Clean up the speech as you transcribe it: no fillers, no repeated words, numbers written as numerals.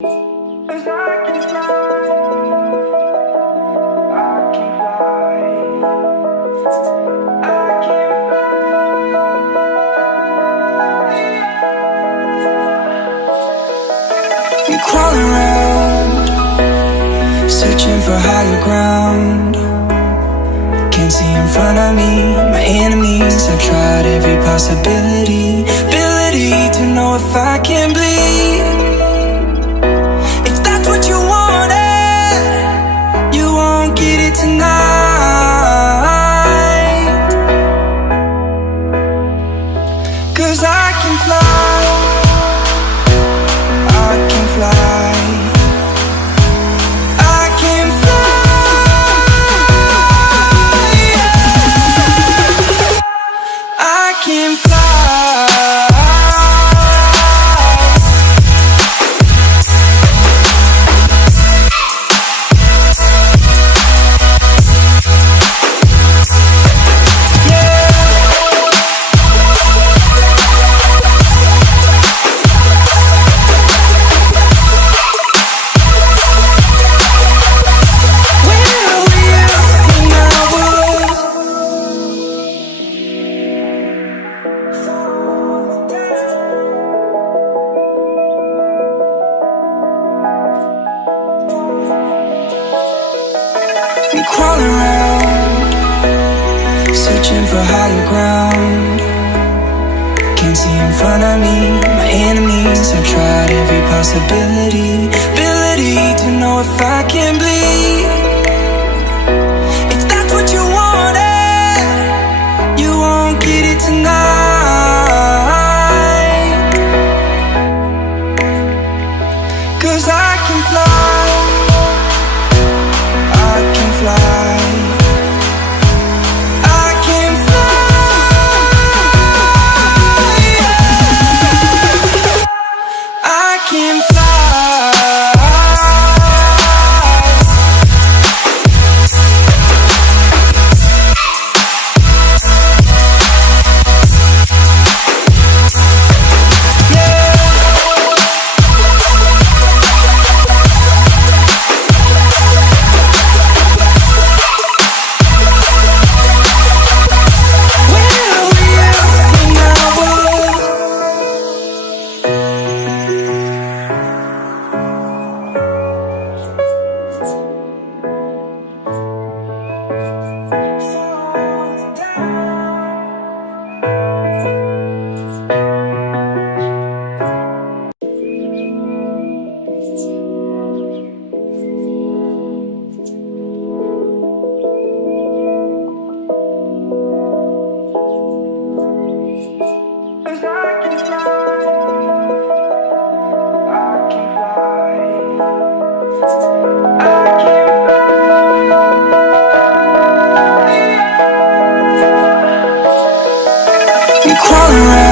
'Cause I can fly, I can fly, I can fly. I'm crawling around, searching for higher ground. Can't see in front of me, my enemies. I've tried every possibility, ability to know if I can bleed. If that's what you wanted, you won't get it tonight. 'Cause I can fly, I can fly, I can fly, yeah. I can fly. I'm crawling around, searching for higher ground. Can't see in front of me, my enemies. I've tried every possibility, ability to know if I can bleed. If that's what you wanted, you won't get it tonight. 'Cause I can fly, I can fly, I can fly, yeah. I can fly. Crawling around,